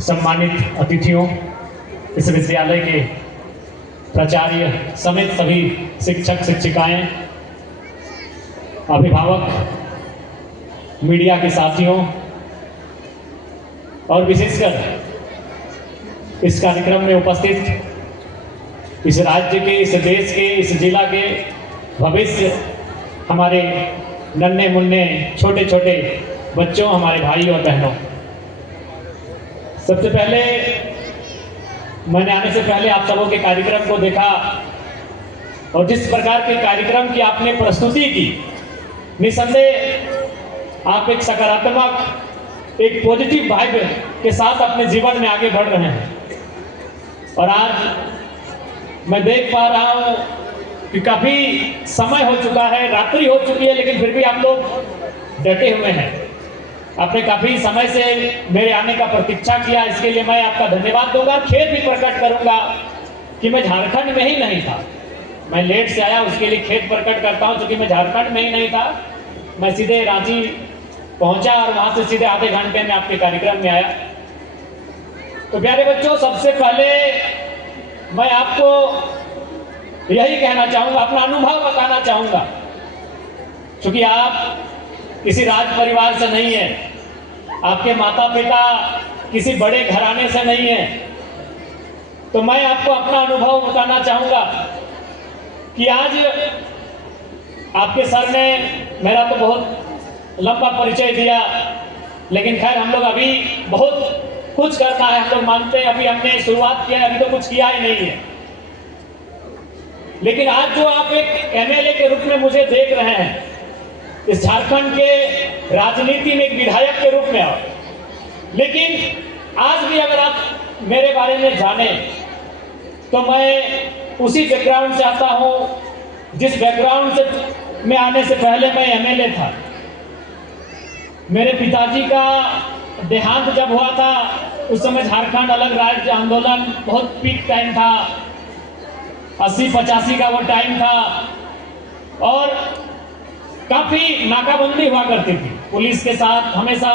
सम्मानित अतिथियों, इस विद्यालय के प्राचार्य समेत सभी शिक्षक शिक्षिकाएं, अभिभावक, मीडिया के साथियों और विशेषकर इस कार्यक्रम में उपस्थित इस राज्य के, इस देश के, इस जिला के भविष्य हमारे नन्हे मुन्ने छोटे छोटे बच्चों, हमारे भाई और बहनों, सबसे पहले मैंने आने से पहले आप सबों के कार्यक्रम को देखा और जिस प्रकार के कार्यक्रम की आपने प्रस्तुति की, निसंदेह आप एक सकारात्मक, एक पॉजिटिव वाइब के साथ अपने जीवन में आगे बढ़ रहे हैं। और आज मैं देख पा रहा हूं कि काफी समय हो चुका है, रात्रि हो चुकी है, लेकिन फिर भी आप लोग डटे हुए हैं। आपने काफी समय से मेरे आने का प्रतीक्षा किया, इसके लिए मैं आपका धन्यवाद दूंगा। खेद भी प्रकट करूंगा कि मैं झारखंड में ही नहीं था, मैं लेट से आया, उसके लिए खेद प्रकट करता हूं। क्योंकि मैं झारखंड में ही नहीं था, मैं सीधे रांची पहुंचा और वहां से सीधे आधे घंटे में आपके कार्यक्रम में आया। तो प्यारे बच्चों, सबसे पहले मैं आपको यही कहना चाहूंगा, अपना अनुभव बताना चाहूंगा। क्योंकि आप किसी राज परिवार से नहीं है, आपके माता पिता किसी बड़े घराने से नहीं है, तो मैं आपको अपना अनुभव बताना चाहूंगा कि आज आपके सर ने मेरा तो बहुत लंबा परिचय दिया, लेकिन खैर हम लोग अभी बहुत कुछ करना है, हम लोग मानते हैं। अभी हमने शुरुआत किया है, अभी तो कुछ किया ही नहीं है। लेकिन आज जो आप एक एमएलए के रूप में मुझे देख रहे हैं, इस झारखंड के राजनीति में एक विधायक के रूप में आओ, लेकिन आज भी अगर आप मेरे बारे में जाने तो मैं उसी बैकग्राउंड से आता हूं जिस बैकग्राउंड से मैं आने से पहले मैं एमएलए था। मेरे पिताजी का देहांत जब हुआ था, उस समय झारखंड अलग राज्य आंदोलन बहुत पीक टाइम था, 80-85 का वो टाइम था और काफी नाकाबंदी हुआ करती थी। पुलिस के साथ हमेशा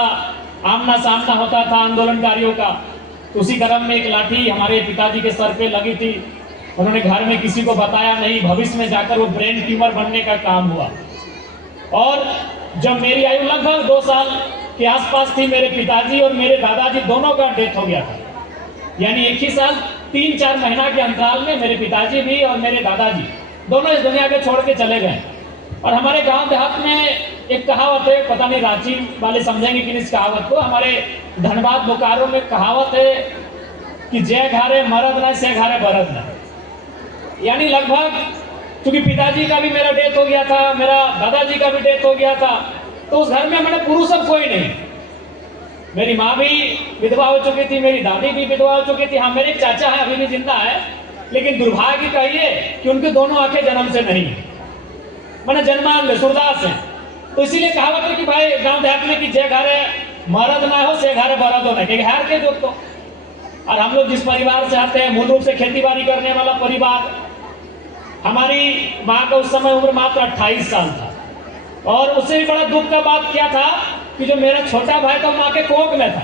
आमना सामना होता था आंदोलनकारियों का। उसी क्रम में एक लाठी हमारे पिताजी के सर पे लगी थी, उन्होंने घर में किसी को बताया नहीं, भविष्य में जाकर वो ब्रेन ट्यूमर बनने का काम हुआ। और जब मेरी आयु लगभग 2 साल के आसपास थी, मेरे पिताजी और मेरे दादाजी दोनों का डेथ हो गया था। यानी एक ही साल 3-4 महीना के अंतराल में मेरे पिताजी भी और मेरे दादाजी दोनों इस दुनिया को छोड़ के चले गए। और हमारे गांव देहात में एक कहावत है, पता नहीं रांची वाले समझेंगे कि इस कहावत को, हमारे धनबाद बोकारो में कहावत है कि जय घारे मरद न से घारे बरद न। यानी लगभग, क्योंकि पिताजी का भी मेरा डेथ हो गया था, मेरा दादाजी का भी डेथ हो गया था, तो उस घर में मैंने पुरुष अब कोई नहीं। मेरी माँ भी विधवा हो चुकी थी, मेरी दादी भी विधवा हो चुकी थी। हाँ, मेरे एक चाचा है, अभी भी जिंदा है, लेकिन दुर्भाग्य कहिए कि उनकी दोनों आंखें जन्म से नहीं है, मैंने जन्मांध सूरदास है। तो इसीलिए कहावत है कि भाई गांव देहात में कि जय घारे मरद ना हो से घारे बरद हो, नहीं हार के जो। तो और हम लोग जिस परिवार से आते हैं, मूल रूप से खेती बाड़ी करने वाला परिवार। हमारी माँ का उस समय उम्र मात्र 28 साल था और उससे भी बड़ा दुख का बात क्या था कि जो मेरा छोटा भाई था माँ के कोख में था।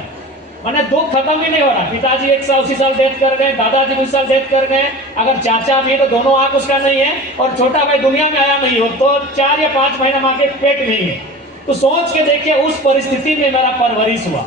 मैंने दुख खत्म ही नहीं हो रहा। पिताजी उसी साल डेथ कर गए, दादाजी उसी साल डेथ कर गए, अगर चाचा भी तो दोनों आंख उसका नहीं है, और छोटा भाई दुनिया में आया नहीं हो तो 4 या 5 महीना माँ के पेट नहीं है। तो सोच के देखिए उस परिस्थिति में मेरा परवरिश हुआ।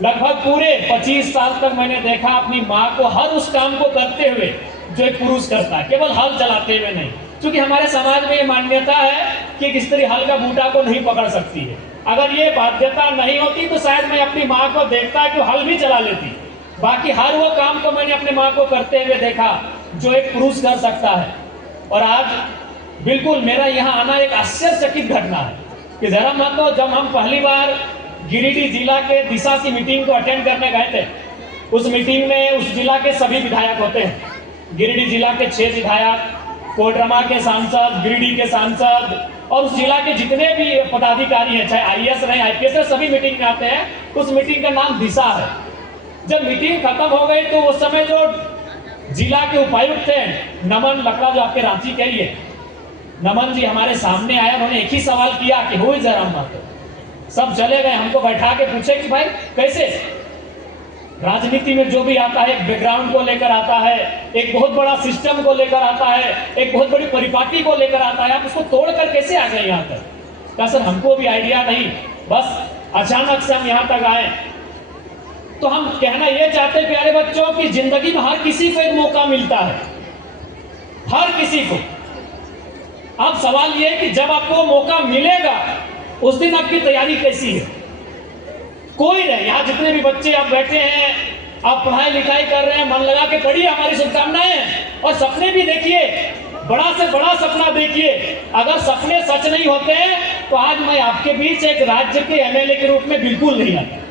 लगभग पूरे 25 साल तक मैंने देखा अपनी माँ को हर उस काम को करते हुए जो एक पुरुष करता है, केवल हल चलाते हुए नहीं। क्योंकि हमारे समाज में ये मान्यता है कि एक स्त्री हल का बूटा को नहीं पकड़ सकती है। अगर ये बाध्यता नहीं होती तो शायद मैं अपनी माँ को देखता कि वो हल भी चला लेती। बाकी हर वो काम को मैंने अपने माँ को करते हुए देखा जो एक पुरुष कर सकता है। और आज बिल्कुल मेरा यहाँ आना एक आश्चर्यचकित घटना है कि जरा मत लो, जब हम पहली बार गिरिडीह जिला के दिशा की मीटिंग को अटेंड करने गए थे, उस मीटिंग में उस जिला के सभी विधायक होते हैं। गिरिडीह जिला के 6 विधायक, कोडरमा के सांसद, गिरिडीह के सांसद और उस जिला के जितने भी पदाधिकारी हैं, चाहे आईएएस रहे आईपीएस रहे, सभी मीटिंग में आते हैं। उस मीटिंग का नाम दिशा है। जब मीटिंग खत्म हो गई तो उस समय जो जिला के उपायुक्त थे नमन लकड़ा, जो आपके रांची के ही है, नमन जी हमारे सामने आया। उन्होंने एक ही सवाल किया कि हु इज जयराम महतो। सब चले गए, हमको बैठा के पूछे कि भाई कैसे। राजनीति में जो भी आता है बैकग्राउंड को लेकर आता है, एक बहुत बड़ा सिस्टम को लेकर आता है, एक बहुत बड़ी परिपाटी को लेकर आता है, आप उसको तोड़कर कैसे आ गए यहाँ तक। क्या सर हमको भी आइडिया नहीं, बस अचानक से हम यहाँ तक आए। तो हम कहना ये चाहते हैं प्यारे बच्चों की जिंदगी में हर किसी को एक मौका मिलता है, हर किसी को। अब सवाल ये है कि जब आपको मौका मिलेगा उस दिन आपकी तैयारी कैसी है। कोई नहीं, यहाँ जितने भी बच्चे आप बैठे हैं, आप पढ़ाई लिखाई कर रहे हैं, मन लगा के पढ़िए, हमारी शुभकामनाएं हैं। और सपने भी देखिए, बड़ा से बड़ा सपना देखिए। अगर सपने सच नहीं होते हैं तो आज मैं आपके बीच एक राज्य के एमएलए के रूप में बिल्कुल नहीं आता।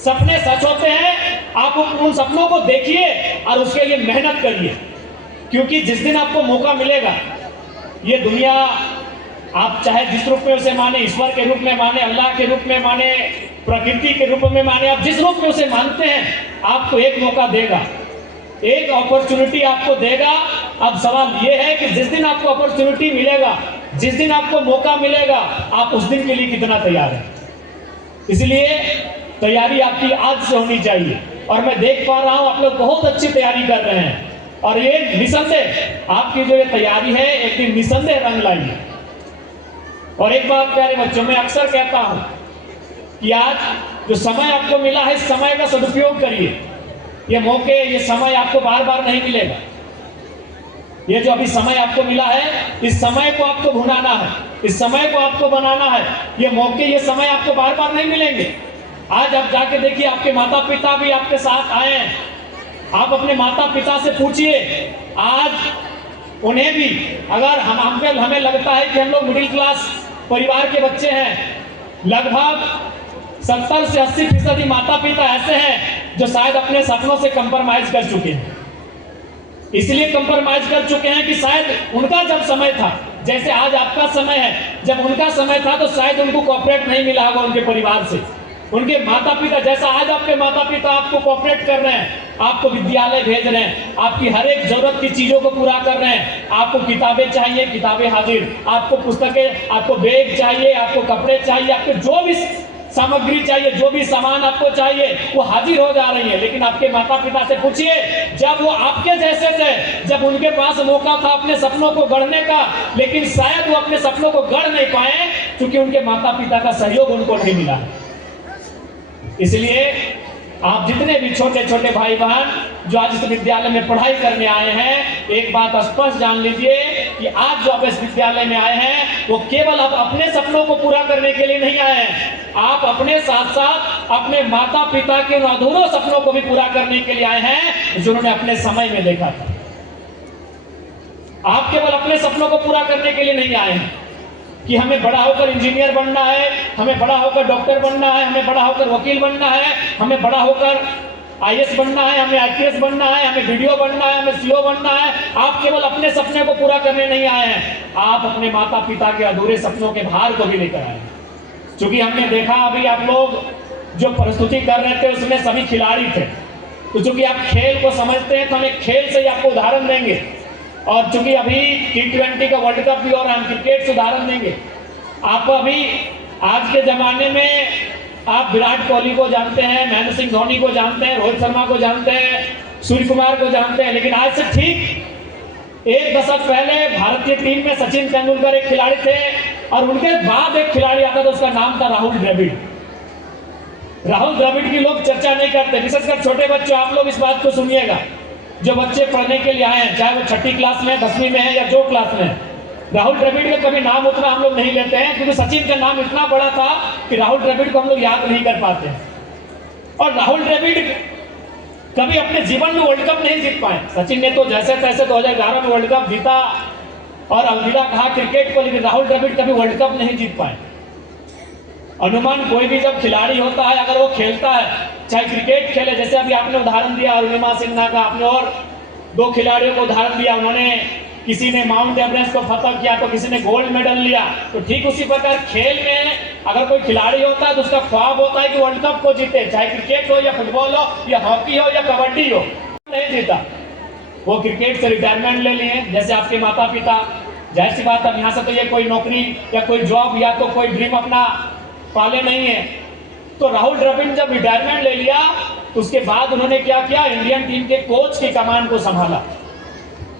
सपने सच होते हैं, आप उन सपनों को देखिए और उसके लिए मेहनत करिए, क्योंकि जिस दिन आपको मौका मिलेगा, ये दुनिया आप चाहे जिस रूप में उसे माने, ईश्वर के रूप में माने, अल्लाह के रूप में माने, प्रकृति के रूप में माने, आप जिस रूप में उसे मानते हैं, आपको एक मौका देगा, एक अपॉर्चुनिटी आपको देगा। अब सवाल यह है कि जिस दिन आपको अपॉर्चुनिटी मिलेगा, जिस दिन आपको मौका मिलेगा, आप उस दिन के लिए कितना तैयार हैं। इसलिए तैयारी आपकी आज से होनी चाहिए। और मैं देख पा रहा हूं आप लोग बहुत अच्छी तैयारी कर रहे हैं, और ये निसंदेह आपकी जो ये तैयारी है एक दिन निसंदेह रंग लाएगी। और एक बात प्यारे बच्चों, मैं अक्सर कहता हूं कि आज जो समय आपको मिला है, इस समय का सदुपयोग करिए। ये मौके, ये समय आपको बार बार नहीं मिलेगा। ये जो अभी समय आपको मिला है, इस समय को आपको भुनाना है, इस समय को आपको बनाना है। ये मौके, ये समय आपको बार बार नहीं मिलेंगे। आज आप जाके देखिए, आपके माता पिता भी आपके साथ आए हैं। आप अपने माता पिता से पूछिए, आज उन्हें भी अगर हमें लगता है कि हम लोग मिडिल क्लास परिवार के बच्चे हैं, लगभग 70 से 80% माता पिता ऐसे हैं जो शायद अपने सपनों से कंप्रोमाइज कर चुके हैं। इसलिए कंप्रोमाइज कर चुके हैं कि शायद उनका जब समय था, जैसे आज आपका समय है, जब उनका समय था तो शायद उनको कोऑपरेट नहीं मिला होगा उनके परिवार से। उनके माता पिता जैसा आज आपके माता पिता आपको कोऑपरेट कर रहे हैं, आपको विद्यालय भेज रहे हैं, आपकी हर एक जरूरत की चीजों को पूरा कर रहे हैं। आपको किताबें चाहिए, किताबें हाजिर, आपको पुस्तकें, आपको बैग चाहिए, आपको कपड़े चाहिए, आपको जो भी सामग्री चाहिए, जो भी सामान आपको चाहिए, वो हाजिर हो जा रही है। लेकिन आपके माता पिता से पूछिए, जब वो आपके जैसे थे, जब उनके पास मौका था अपने सपनों को गढ़ने का, लेकिन शायद वो अपने सपनों को गढ़ नहीं पाए क्योंकि उनके माता पिता का सहयोग उनको नहीं मिला। इसलिए आप जितने भी छोटे छोटे भाई बहन जो आज इस विद्यालय में पढ़ाई करने आए हैं, एक बात स्पष्ट जान लीजिए कि आज जो आप इस विद्यालय में आए हैं, वो केवल आप अपने सपनों को पूरा करने के लिए नहीं आए हैं, आप अपने साथ साथ अपने माता पिता के अधूरे सपनों को भी पूरा करने के लिए आए हैं जिन्होंने अपने समय में देखा था। आप केवल अपने सपनों को पूरा करने के लिए नहीं आए हैं कि हमें बड़ा होकर इंजीनियर बनना है, हमें बड़ा होकर डॉक्टर बनना है, हमें बड़ा होकर वकील बनना है, हमें बड़ा होकर आईएएस बनना है, हमें आईपीएस बनना है, हमें वीडियो बनना है, हमें सीओ बनना है। आप केवल अपने सपने को पूरा करने नहीं आए हैं, आप अपने माता पिता के अधूरे सपनों के भार को भी लेकर आए हैं। क्योंकि हमने देखा अभी आप लोग जो प्रस्तुति कर रहे थे उसमें सभी खिलाड़ी थे, तो चूंकि आप खेल को समझते हैं तो हम एक खेल से ही आपको उदाहरण देंगे। और चूंकि अभी T20 का वर्ल्ड कप भी और हम क्रिकेट से उदाहरण देंगे। आप अभी आज के जमाने में आप विराट कोहली को जानते हैं, महेंद्र सिंह धोनी को जानते हैं, रोहित शर्मा को जानते हैं, सूर्य कुमार को जानते हैं, लेकिन आज से ठीक एक दशक पहले भारतीय टीम में सचिन तेंदुलकर एक खिलाड़ी थे और उनके बाद एक खिलाड़ी आता था, उसका नाम था राहुल द्रविड़। राहुल द्रविड़ की लोग चर्चा नहीं करते, विशेषकर छोटे बच्चों, आप लोग इस बात को सुनिएगा। जो बच्चे पढ़ने के लिए आए हैं, चाहे वो 6ठी क्लास में, 10वीं में है या जो क्लास में है, राहुल द्रविड़ का कभी नाम उतना हम लोग नहीं लेते हैं क्योंकि सचिन का नाम इतना बड़ा था कि राहुल द्रविड़ को हम लोग याद नहीं कर पाते। और राहुल द्रविड़ कभी अपने जीवन में वर्ल्ड कप नहीं जीत पाए। सचिन ने तो जैसे तैसे 2011 में वर्ल्ड कप जीता और अलविदा कहा क्रिकेट को, लेकिन राहुल द्रविड़ कभी वर्ल्ड कप नहीं जीत पाए। अनुमान कोई भी जब खिलाड़ी होता है, अगर वो खेलता है, चाहे क्रिकेट खेले, जैसे अभी आपने उदाहरण दिया अरुणिमा सिन्हा का, आपने और 2 खिलाड़ियों को उदाहरण दिया, उन्होंने किसी ने माउंट एवरेस्ट को फतह किया तो किसी ने गोल्ड मेडल लिया। तो ठीक उसी प्रकार खेल में अगर कोई खिलाड़ी होता है तो उसका ख्वाब होता है कि वर्ल्ड कप को जीते, चाहे क्रिकेट हो या फुटबॉल हो या हॉकी हो या कबड्डी हो। नहीं जीता, वो क्रिकेट से रिटायरमेंट ले लिए। जैसे आपके माता पिता, जाहिर सी बात है यहाँ से तो ये कोई नौकरी या कोई जॉब या तो कोई ड्रीम अपना पाले नहीं है। तो राहुल द्रविड़ ने जब रिटायरमेंट ले लिया तो उसके बाद उन्होंने क्या किया, इंडियन टीम के कोच की कमान को संभाला।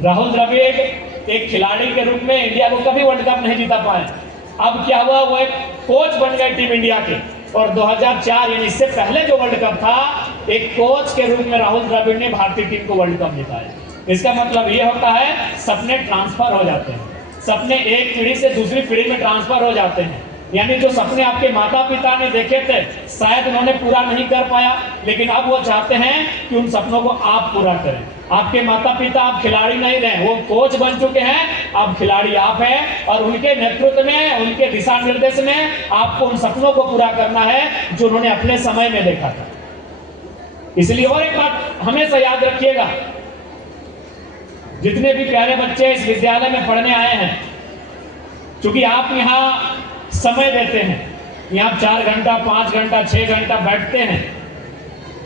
राहुल द्रविड़ एक खिलाड़ी के रूप में इंडिया को कभी वर्ल्ड कप नहीं जीता पाए। अब क्या हुआ, वो एक कोच बन गए टीम इंडिया के। और 2004 यानी इससे पहले जो वर्ल्ड कप था, एक कोच के रूप में राहुल द्रविड़ ने भारतीय टीम को वर्ल्ड कप जिताया। इसका मतलब ये होता है सपने ट्रांसफर हो जाते हैं, सपने एक पीढ़ी से दूसरी पीढ़ी में ट्रांसफर हो जाते हैं। यानी जो सपने आपके माता पिता ने देखे थे शायद उन्होंने पूरा नहीं कर पाया, लेकिन अब वो चाहते हैं कि उन सपनों को आप पूरा करें। आपके माता पिता अब खिलाड़ी नहीं रहे, वो कोच बन चुके हैं, अब खिलाड़ी आप हैं और उनके नेतृत्व में, उनके दिशा निर्देश में आपको उन सपनों को पूरा करना है जो उन्होंने अपने समय में देखा था। इसलिए और एक बात हमेशा याद रखिएगा, जितने भी प्यारे बच्चे इस विद्यालय में पढ़ने आए हैं, क्योंकि आप यहाँ समय देते हैं, यहाँ 4 घंटा 5 घंटा 6 घंटा बैठते हैं,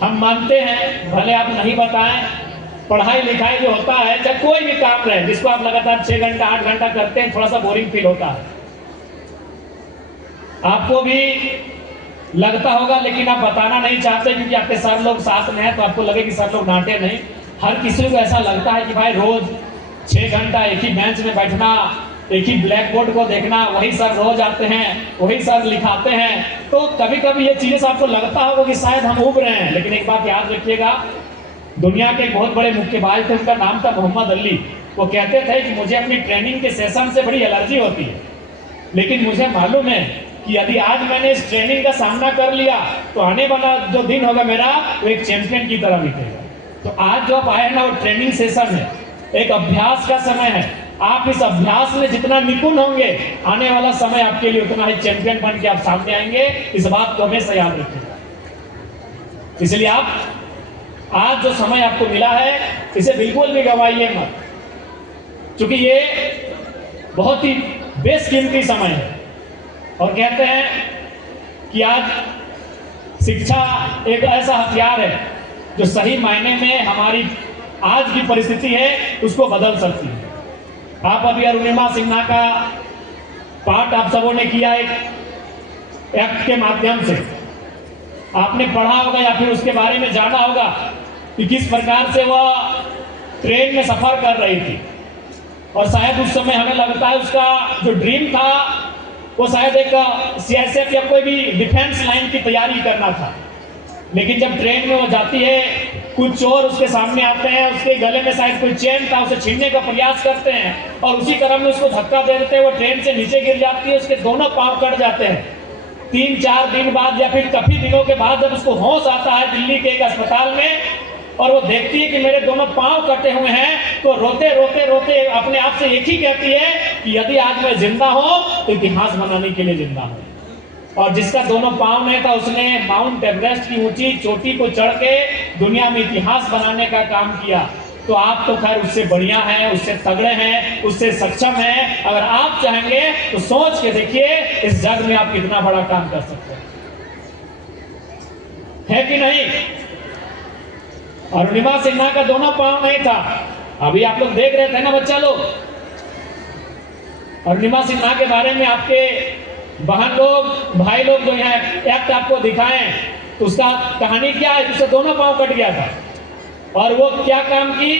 हम मानते हैं भले आप नहीं बताएं, पढ़ाई लिखाई जो होता है चाहे कोई भी काम रहे जिसको आप लगातार 6 घंटा 8 घंटा करते हैं, थोड़ा सा बोरिंग फील होता है, आपको भी लगता होगा, लेकिन आप बताना नहीं चाहते क्योंकि आपके सर लोग साथ में हैं, तो आपको लगे कि सर लोग डांटे नहीं। हर किसी को ऐसा लगता है कि भाई रोज 6 घंटा एक ही बेंच में बैठना, एक ही ब्लैक बोर्ड को देखना, वही सर रोज आते हैं, वही सर लिखाते हैं, तो कभी कभी ये चीजें आपको लगता होगा कि शायद हम उब रहे हैं। लेकिन एक बात याद रखिएगा, दुनिया के एक बहुत बड़े मुक्केबाज थे, उनका नाम था मोहम्मद अली। वो कहते थे कि मुझे अपनी ट्रेनिंग के सेशन से बड़ी एलर्जी होती है, लेकिन मुझे मालूम है कि यदि आज मैंने इस ट्रेनिंग का सामना कर लिया तो आने वाला जो दिन होगा मेरा, वो एक चैंपियन की तरह बीतेगा। तो आज जो आप आए ना, वो ट्रेनिंग सेशन है, एक अभ्यास का समय है। आप इस अभ्यास में जितना निपुण होंगे, आने वाला समय आपके लिए उतना ही चैंपियन बन के आप सामने आएंगे। इस बात को हमेशा याद रखिएगा। इसलिए आप आज जो समय आपको मिला है, इसे बिल्कुल भी गंवाइए मत, क्योंकि ये बहुत ही बेशकीमती समय है। और कहते हैं कि आज शिक्षा एक ऐसा हथियार है जो सही मायने में हमारी आज की परिस्थिति है उसको बदल सकती है। आप अभी अरुणिमा सिन्हा का पाठ आप सबों ने किया एक एक्ट के माध्यम से, आपने पढ़ा होगा या फिर उसके बारे में जाना होगा कि किस प्रकार से वह ट्रेन में सफर कर रही थी। और शायद उस समय हमें लगता है उसका जो ड्रीम था वो शायद एक सीएसएफ या कोई भी डिफेंस लाइन की तैयारी करना था। लेकिन जब ट्रेन में वो जाती है, कुछ चोर उसके सामने आते हैं, उसके गले में शायद कोई चेन था, उसे छीनने का प्रयास करते हैं और उसी क्रम में उसको धक्का दे देते हैं, वो ट्रेन से नीचे गिर जाती है, उसके दोनों पांव कट जाते हैं। 3-4 दिन बाद या फिर काफी दिनों के बाद जब उसको होश आता है दिल्ली के एक अस्पताल में और वो देखती है कि मेरे दोनों पांव कटे हुए हैं, तो रोते रोते रोते अपने आप से एक ही कहती है कि यदि आज मैं जिंदा हूं तो इतिहास बनाने के लिए जिंदा हूं। और जिसका दोनों पांव नहीं था, उसने माउंट एवरेस्ट की ऊंची चोटी को चढ़ के दुनिया में इतिहास बनाने का काम किया। तो आप तो खैर उससे बढ़िया हैं, उससे तगड़े हैं, उससे सक्षम हैं। अगर आप चाहेंगे तो सोच के देखिए इस जग में आप कितना बड़ा काम कर सकते हैं, है कि नहीं। अरुणिमा सिन्हा का दोनों पांव नहीं था, अभी आप लोग देख रहे थे ना बच्चा लोग, अरुणिमा सिन्हा के बारे में आपके बहन लोग भाई लोग जो यहाँ एक्ट आपको दिखाएं, तो उसका कहानी क्या है, उससे दोनों पांव कट गया था। और वो क्या काम की,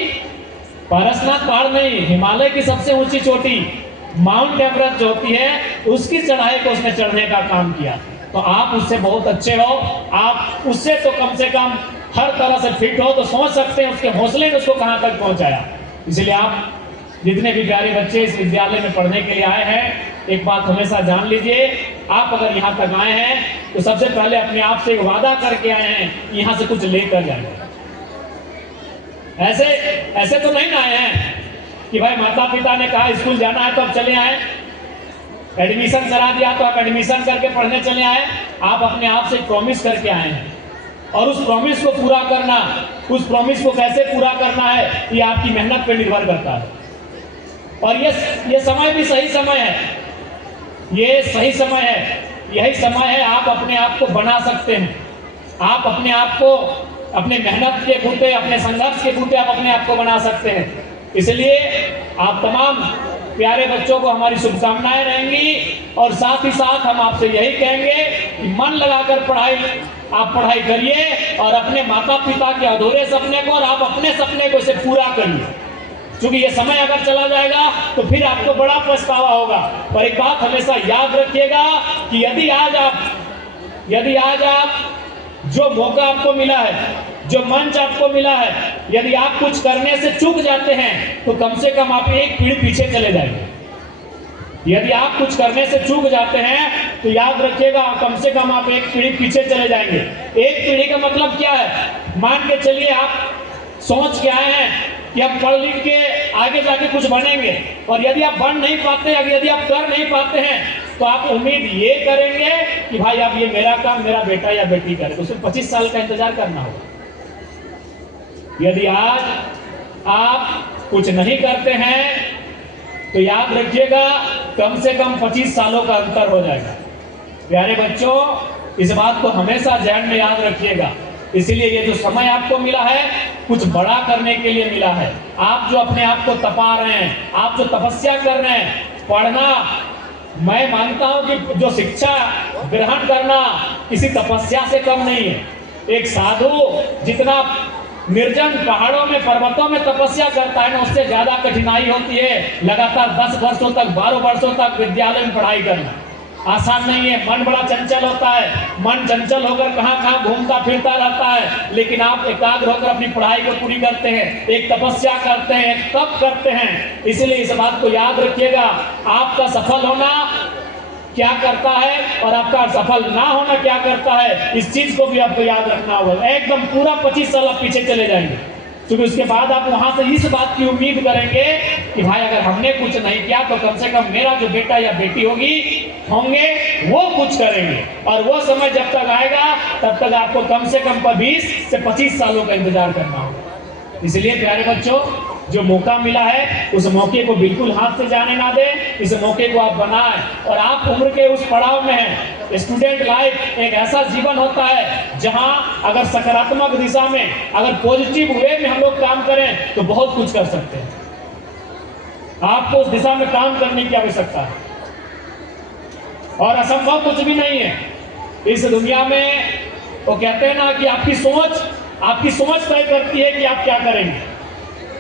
पारसनाथ पहाड़ नहीं, हिमालय की सबसे ऊंची चोटी माउंट एवरेस्ट जो होती है उसकी चढ़ाई को उसने चढ़ने का काम किया। तो आप उससे बहुत अच्छे हो, आप उससे तो कम से कम हर तरह से फिट हो, तो सोच सकते हैं उसके हौसले ने उसको कहां तक पहुंचाया। इसलिए आप जितने भी प्यारे बच्चे इस विद्यालय में पढ़ने के लिए आए हैं, एक बात हमेशा जान लीजिए, आप अगर यहाँ तक आए हैं तो सबसे पहले अपने आप से वादा करके आए हैं कि यहाँ से कुछ लेकर जाएंगे। ऐसे तो नहीं ना आए हैं कि भाई माता पिता ने कहा स्कूल जाना है तो अब चले आए, एडमिशन करा दिया तो आप एडमिशन करके पढ़ने चले आए। आप अपने आप से प्रॉमिस करके आए हैं और उस प्रॉमिस को पूरा करना, उस प्रॉमिस को कैसे पूरा करना है ये आपकी मेहनत पर निर्भर करता है। और ये समय भी सही समय है, ये सही समय है, यही समय है आप अपने आप को बना सकते हैं। आप अपने आप को अपने मेहनत के बूते, अपने संघर्ष के बूते आप अपने आप को बना सकते हैं। इसलिए आप तमाम प्यारे बच्चों को हमारी शुभकामनाएं रहेंगी और साथ ही साथ हम आपसे यही कहेंगे कि मन लगाकर आप पढ़ाई करिए और अपने माता पिता के अधूरे सपने को और आप अपने सपने को से पूरा करिए, क्योंकि ये समय अगर चला जाएगा तो फिर आपको बड़ा पछतावा होगा। पर एक बात हमेशा याद रखिएगा कि यदि आज आप जो मौका आपको मिला है, जो मंच आपको मिला है, यदि आप कुछ करने से चूक जाते हैं तो कम से कम आप एक पीढ़ी पीछे चले जाएंगे। यदि आप कुछ करने से चूक जाते हैं तो याद रखिएगा कम से कम आप एक पीढ़ी पीछे चले जाएंगे। एक पीढ़ी का मतलब क्या है? मान के चलिए आप सोच के आए हैं कि आप पढ़ लिख के आगे जाके कुछ बनेंगे, और यदि आप बन नहीं पाते, यदि आप कर नहीं पाते हैं तो आप उम्मीद ये करेंगे कि भाई अब ये मेरा काम मेरा बेटा या बेटी करे, तो सिर्फ 25 साल का इंतजार करना होगा। यदि आज आप कुछ नहीं करते हैं तो याद रखिएगा कम से कम 25 सालों का अंतर हो जाएगा। प्यारे बच्चों, इस बात को हमेशा ध्यान में याद रखिएगा। इसीलिए ये जो समय आपको मिला है कुछ बड़ा करने के लिए मिला है। आप जो अपने आप को तपा रहे हैं, आप जो तपस्या कर रहे हैं, पढ़ना, मैं मानता हूं कि जो शिक्षा ग्रहण करना किसी तपस्या से कम नहीं है। एक साधु जितना निर्जन पहाड़ों में पर्वतों में तपस्या करता है ना, उससे ज्यादा कठिनाई होती है लगातार 10 वर्षों तक 12 वर्षों तक विद्यालय में पढ़ाई करना। आसान नहीं है। मन बड़ा चंचल होता है, मन चंचल होकर कहां घूमता फिरता रहता है, लेकिन आप एकाग्र होकर अपनी पढ़ाई को पूरी करते हैं, एक तपस्या करते हैं, एक तप करते हैं। इसलिए इस बात को याद रखिएगा, आपका सफल होना क्या करता है और आपका सफल ना होना क्या करता है, इस चीज को भी आपको याद रखना होगा। एकदम पूरा 25 साल आप पीछे चले जाएंगे, क्योंकि उसके बाद आप वहां से इस बात की उम्मीद करेंगे कि भाई अगर हमने कुछ नहीं किया तो कम से कम मेरा जो बेटा या बेटी होंगे वो कुछ करेंगे। और वो समय जब तक आएगा तब तक आपको कम से कम 20 से 25 सालों का इंतजार करना होगा। इसलिए प्यारे बच्चों, जो मौका मिला है उस मौके को बिल्कुल हाथ से जाने ना दें। इस मौके को आप बनाएं और आप उम्र के उस पड़ाव में हैं। स्टूडेंट लाइफ एक ऐसा जीवन होता है जहां अगर सकारात्मक दिशा में, अगर पॉजिटिव वे में हम लोग काम करें तो बहुत कुछ कर सकते हैं। आपको उस दिशा में काम करने की आवश्यकता है और असंभव कुछ भी नहीं है इस दुनिया में। वो कहते हैं ना कि आपकी सोच तय करती है कि आप क्या करेंगे।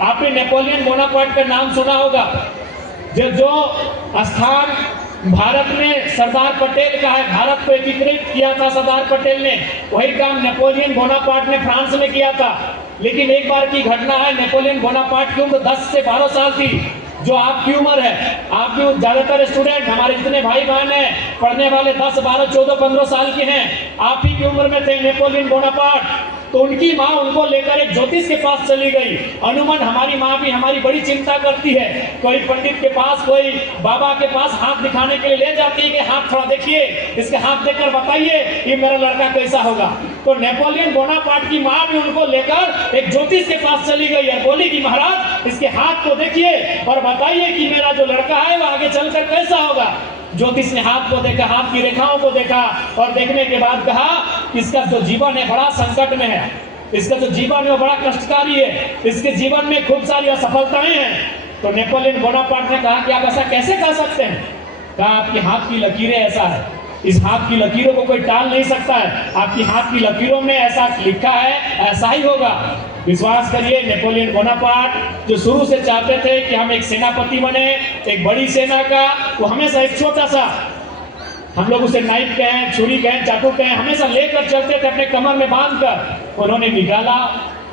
आपने नेपोलियन बोनापार्ट का नाम सुना होगा। जो स्थान भारत में सरदार पटेल का है, भारत को एकीकृत किया था सरदार पटेल ने, वही काम नेपोलियन बोनापार्ट ने फ्रांस में किया था। लेकिन एक बार की घटना है, नेपोलियन बोनापार्ट की उम्र 10 से 12 साल थी, जो आपकी उम्र है। आप भी ज्यादातर स्टूडेंट, हमारे जितने भाई बहन हैं पढ़ने वाले 10, 12, 14, 15 साल के हैं, आप ही की उम्र में थे नेपोलियन बोनापार्ट। तो उनकी माँ उनको लेकर एक ज्योतिष के पास चली गई। अनुमान हमारी माँ भी हमारी बड़ी चिंता करती है, कोई पंडित के पास, कोई बाबा के पास हाथ दिखाने के लिए ले जाती है कि हाथ थोड़ा देखिए, इसके हाथ देखकर बताइए ये मेरा लड़का कैसा होगा। तो नेपोलियन बोनापार्ट की माँ भी उनको लेकर एक ज्योतिष के पास चली गई और बोली कि महाराज इसके हाथ को देखिए और बताइए कि मेरा जो लड़का है वो आगे चलकर कैसा होगा। ज्योतिष ने हाथ को देखा, हाथ की रेखाओं को देखा और देखने के बाद कहा इसका जो जीवन है बड़ा संकट में है, इसका जो जीवन है वो बड़ा कष्टकारी है, इसके जीवन में खूब सारी असफलताएं हैं। तो नेपोलियन बोनापार्ट ने कहा कि आप ऐसा कैसे कह सकते हैं? कहा आपके हाथ की लकीरें ऐसा है, इस हाथ की लकीरों को कोई टाल नहीं सकता है, आपकी हाथ की लकीरों में ऐसा लिखा है, ऐसा ही होगा। विश्वास करिए, नेपोलियन बोनापार्ट जो शुरू से चाहते थे कि हम एक सेनापति बने, एक बड़ी सेना का, वो हमेशा एक छोटा सा, हम लोग उसे नाइफ कहें, छुरी कहें, चाकू कहें, हमेशा लेकर चलते थे अपने कमर में बांधकर। उन्होंने निकाला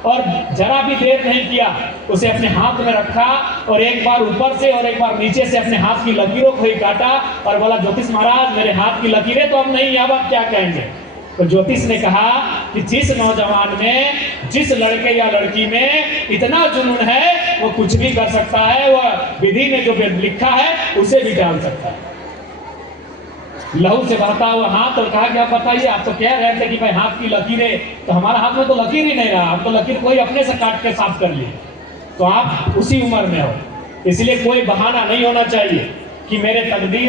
और जरा भी देर नहीं किया, उसे अपने हाथ में रखा और एक बार ऊपर से और एक बार नीचे से अपने हाथ की लकीरों को ही काटा और बोला ज्योतिष महाराज मेरे हाथ की लकीरें तो अब नहीं, अब आप क्या कहेंगे? तो ज्योतिष ने कहा कि जिस नौजवान में, जिस लड़के या लड़की में इतना जुनून है वो कुछ भी कर सकता है, वह विधि में जो लिखा है उसे भी डाल सकता है। लहू से बहता हुआ हाथ और कहा कि आप बताइए, आप तो कह रहे थे कि भाई हाथ की लकीरें, तो हमारा हाथ में तो लकीर ही नहीं रहा, हम तो लकीर कोई अपने से काट के साफ कर लिए। तो आप उसी उम्र में हो, इसलिए कोई बहाना नहीं होना चाहिए कि मेरे तकदीर